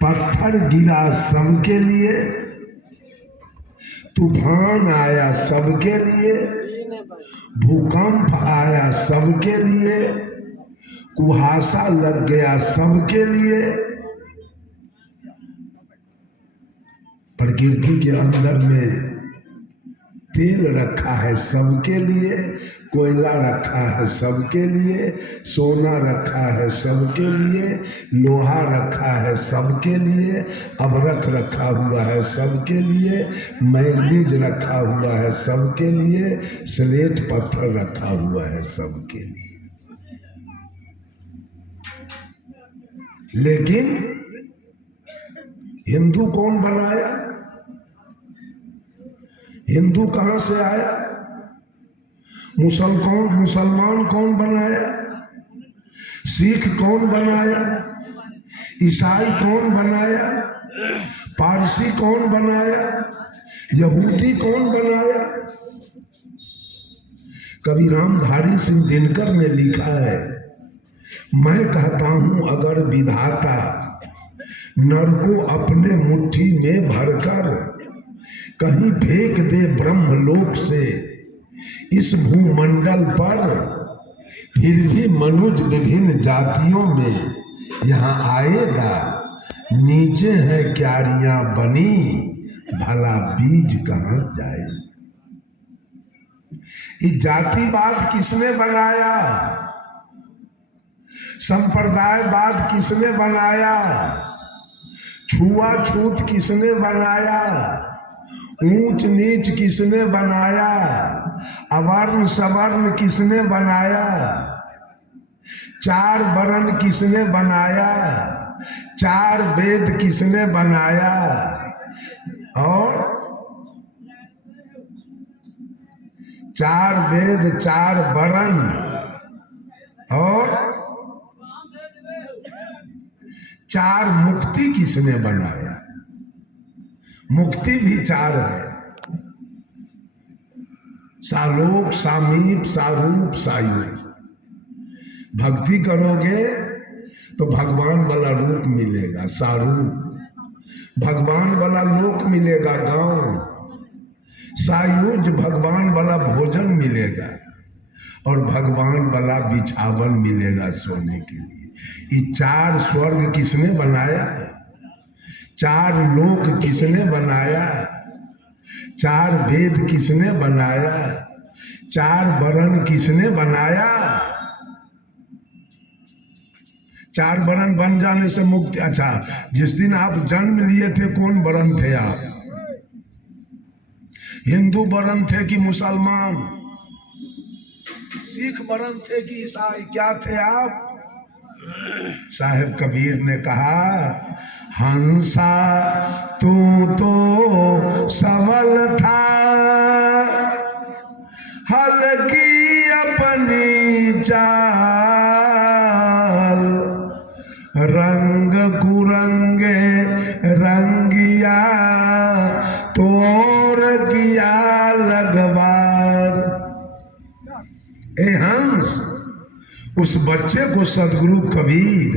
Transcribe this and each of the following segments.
पत्थर गिरा सबके लिए, तूफान आया सबके लिए, भूकंप आया सबके लिए, कुहासा लग गया सबके लिए। प्रकृति के अंदर में तेल रखा है सबके लिए, कोयला रखा है सबके लिए, सोना रखा है सबके लिए, लोहा रखा है सबके लिए, अभ्रक रखा हुआ है सबके लिए, मैग्नीज रखा हुआ है सबके लिए, स्लेट पत्थर रखा हुआ है सबके लिए। लेकिन हिंदू कौन बनाया? हिंदू कहां से आया? मुसलमान कौन बनाया? सिख कौन बनाया? ईसाई कौन बनाया? पारसी कौन बनाया? यहूदी कौन बनाया? कवि रामधारी सिंह दिनकर ने लिखा है, मैं कहता हूं अगर विधाता नर को अपने मुट्ठी में भरकर कहीं फेंक दे ब्रह्मलोक से इस भूमंडल पर, फिर भी मनुष्य विभिन्न जातियों में यहाँ आएगा। नीचे है क्यारियां बनी, भला बीज कहाँ जाए। ये जातिवाद किसने बनाया? संप्रदायवाद किसने बनाया? छुआछूत किसने बनाया? ऊंच नीच किसने बनाया? अवर्ण सवर्ण किसने बनाया? चार वर्ण किसने बनाया? चार वेद किसने बनाया? और चार वेद, चार वर्ण और चार मुक्ति किसने बनाया? मुक्ति भी चार है, सालोक, सामीप, सारूप, सायुज। भक्ति करोगे तो भगवान वाला रूप मिलेगा, सारूप। भगवान वाला लोक मिलेगा, गांव। सायुज भगवान वाला भोजन मिलेगा, और भगवान वाला बिछावन मिलेगा सोने के लिए। ये चार स्वर्ग किसने बनाया? चार लोक किसने बनाया? चार वेद किसने बनाया? चार वर्ण किसने बनाया? चार वर्ण बन जाने से मुक्ति। अच्छा, जिस दिन आप जन्म लिए थे कौन वर्ण थे आप? हिंदू वर्ण थे कि मुसलमान? सिख वर्ण थे कि ईसाई? क्या थे आप? साहेब कबीर ने कहा, हंसा तू तो सबल था, हल्की अपनी चाल, रंग कुरंगे रंगिया तोर किया लगवार। ए हंस, उस बच्चे को सदगुरु कबीर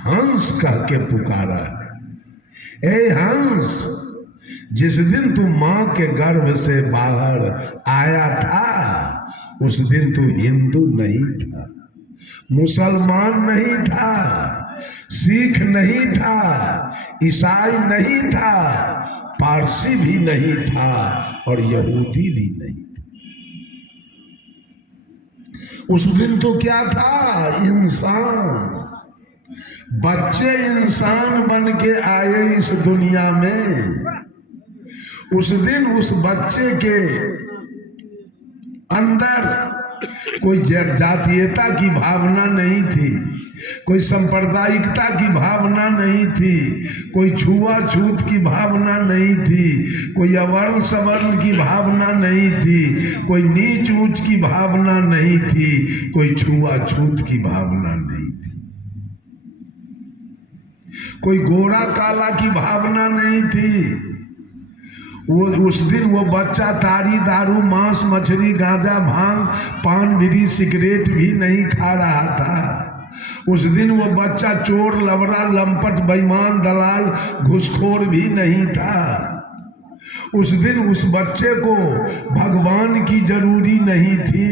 हंस कह के पुकारा है। ए हंस, जिस दिन तू मां के गर्भ से बाहर आया था उस दिन तू हिंदू नहीं था, मुसलमान नहीं था, सिख नहीं था, ईसाई नहीं था, पारसी भी नहीं था और यहूदी भी नहीं था। उस दिन तो क्या था? इंसान। बच्चे इंसान बन के आए इस दुनिया में। उस दिन उस बच्चे के अंदर कोई जातीयता की भावना नहीं थी, कोई सांप्रदायिकता की भावना नहीं थी, कोई छुआछूत की भावना नहीं थी, कोई अवर्ण सवर्ण की भावना नहीं थी, कोई नीच ऊंच की भावना नहीं थी, कोई छुआछूत की भावना नहीं थी, कोई गोरा काला की भावना नहीं थी। वो उस दिन वो बच्चा ताड़ी दारू मांस मछली गांजा भांग पान बीड़ी सिगरेट भी नहीं खा रहा था। उस दिन वो बच्चा चोर, लवरा, लंपट, बेईमान, दलाल, घुसखोर भी नहीं था। उस दिन उस बच्चे को भगवान की जरूरी नहीं थी।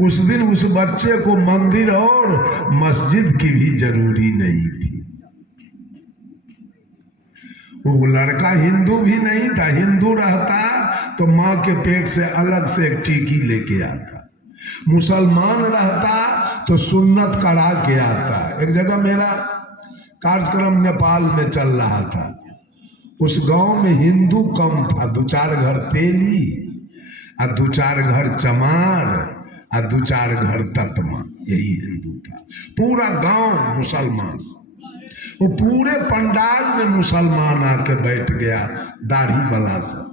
उस दिन उस बच्चे को मंदिर और मस्जिद की भी जरूरी नहीं थी। वो लड़का हिंदू भी नहीं था। हिंदू रहता तो माँ के पेट से अलग से एक टीकी लेके आता। मुसलमान रहता तो सुन्नत करा के आता। एक जगह मेरा कार्यक्रम नेपाल में चल रहा था। उस गांव में हिंदू कम था, 2-4 घर तेली और 2-4 घर चमार और 2-4 घर ततमा, यही हिंदू था। पूरा गांव मुसलमान। वो पूरे पंडाल में मुसलमान आके बैठ गया, दाढ़ी वाला सब।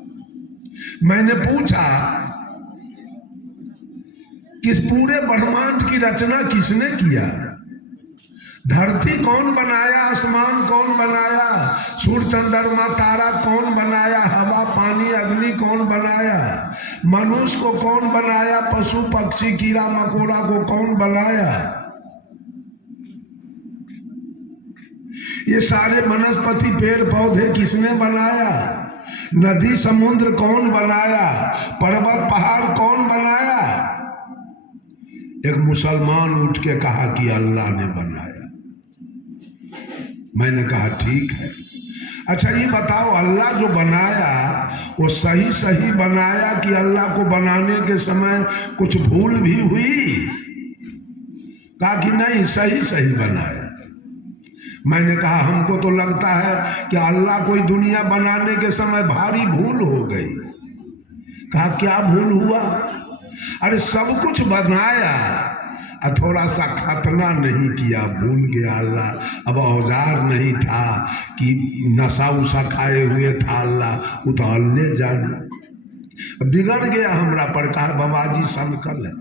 मैंने पूछा कि इस पूरे ब्रह्मांड की रचना किसने किया? धरती कौन बनाया? आसमान कौन बनाया? सूर्य, चंद्रमा, तारा कौन बनाया? हवा, पानी, अग्नि कौन बनाया? मनुष्य को कौन बनाया? पशु, पक्षी, कीड़ा मकोड़ा को कौन बनाया? ये सारे वनस्पति, पेड़ पौधे किसने बनाया? नदी समुद्र कौन बनाया? पर्वत पहाड़ कौन बनाया? एक मुसलमान उठ के कहा कि अल्लाह ने बनाया। मैंने कहा ठीक है। अच्छा ये बताओ, अल्लाह जो बनाया वो सही सही बनाया कि अल्लाह को बनाने के समय कुछ भूल भी हुई? कहा कि नहीं, सही सही बनाया। मैंने कहा हमको तो लगता है कि अल्लाह कोई दुनिया बनाने के समय भारी भूल हो गई। कहा क्या भूल हुआ? अरे सब कुछ बनाया और थोड़ा सा खतना नहीं किया, भूल गया अल्लाह। अब औजार नहीं था कि नशा उशा खाए हुए था अल्लाह, वो तो अल्लाह जाने। बिगड़ गया हमरा पर। कहा बाबाजी सनकल है,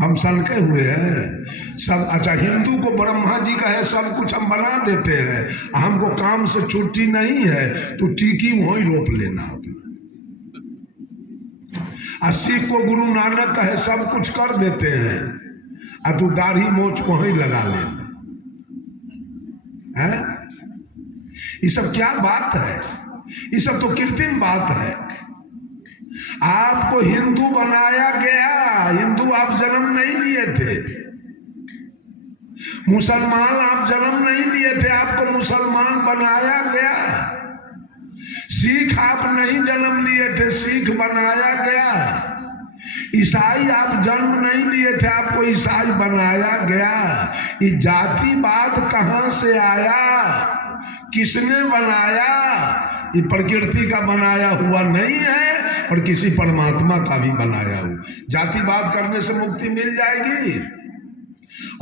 हम सनके हुए हैं सब। अच्छा हिंदू को ब्रह्मा जी का है, सब कुछ हम बना देते हैं। हमको काम से छुट्टी नहीं है तो टीकी वहीं रोप लेना अपना। सिख को गुरु नानक का है, सब कुछ कर देते हैं और तू दाढ़ी मोछ वहीं लगा लेना है। ये सब क्या बात है? ये सब तो कृत्रिम बात है। आपको हिंदू बनाया गया, हिंदू आप जन्म नहीं लिए थे। मुसलमान आप जन्म नहीं लिए थे, आपको मुसलमान बनाया गया। सिख आप नहीं जन्म लिए थे, सिख बनाया गया। ईसाई आप जन्म नहीं लिए थे, आपको ईसाई बनाया गया। ये जातिवाद कहां से आया? किसने बनाया? ये प्रकृति का बनाया हुआ नहीं है और किसी परमात्मा का भी बनाया हुआ। जातिवाद करने से मुक्ति मिल जाएगी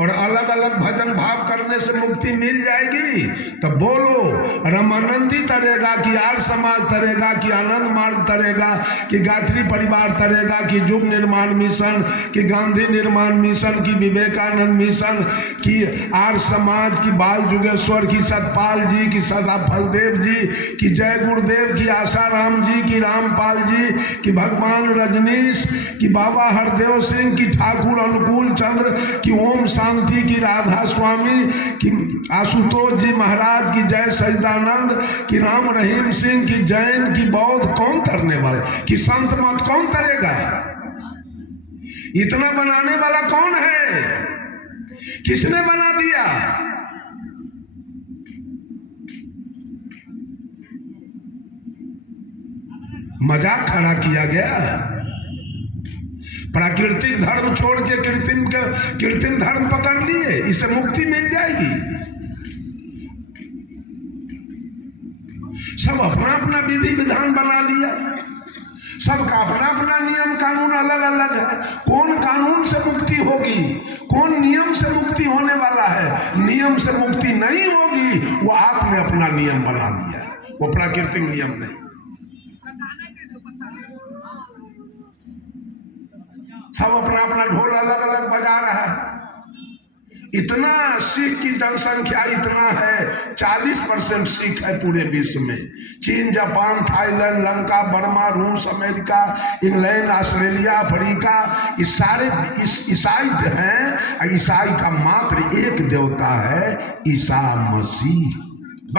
और अलग अलग भजन भाव करने से मुक्ति मिल जाएगी। तब बोलो रामानंदी तरेगा कि आर्य समाज तरेगा कि आनंद मार्ग तरेगा कि गायत्री परिवार तरेगा कि युग निर्माण मिशन कि गांधी निर्माण मिशन कि विवेकानंद मिशन कि आर्य समाज की बाल जुगेश्वर की सतपाल जी की सदा फलदेव जी कि जय गुरुदेव की आसाराम जी की रामपाल जी कि भगवान रजनीश कि बाबा हरदेव सिंह की ठाकुर अनुकूल चंद्र कि ओम शांति की राधा स्वामी कि आशुतोष जी महाराज की जय सचिदानंद कि राम रहीम सिंह की जैन की बौद्ध कौन तरने वाला कि संत मत कौन तरेगा? इतना बनाने वाला कौन है? किसने बना दिया? मजाक खड़ा किया गया। प्राकृतिक धर्म छोड़ के कृत्रिम धर्म पकड़ लिए, इससे मुक्ति मिल जाएगी। सब अपना अपना विधि विधान बना लिया, सबका अपना अपना नियम कानून अलग अलग है। कौन कानून से मुक्ति होगी? कौन नियम से मुक्ति होने वाला है? नियम से मुक्ति नहीं होगी, वो आपने अपना नियम बना दिया, वो प्राकृतिक नियम नहीं। सब अपना अपना ढोल अलग अलग बजा रहा है। इतना सिख की जनसंख्या इतना है, 40% सिख है पूरे विश्व में। चीन, जापान, थाईलैंड, लंका, बर्मा, रूस, अमेरिका, इंग्लैंड, ऑस्ट्रेलिया, अफ्रीका, ये सारे ईसाई हैं। ईसाई का मात्र एक देवता है, ईसा मसीह।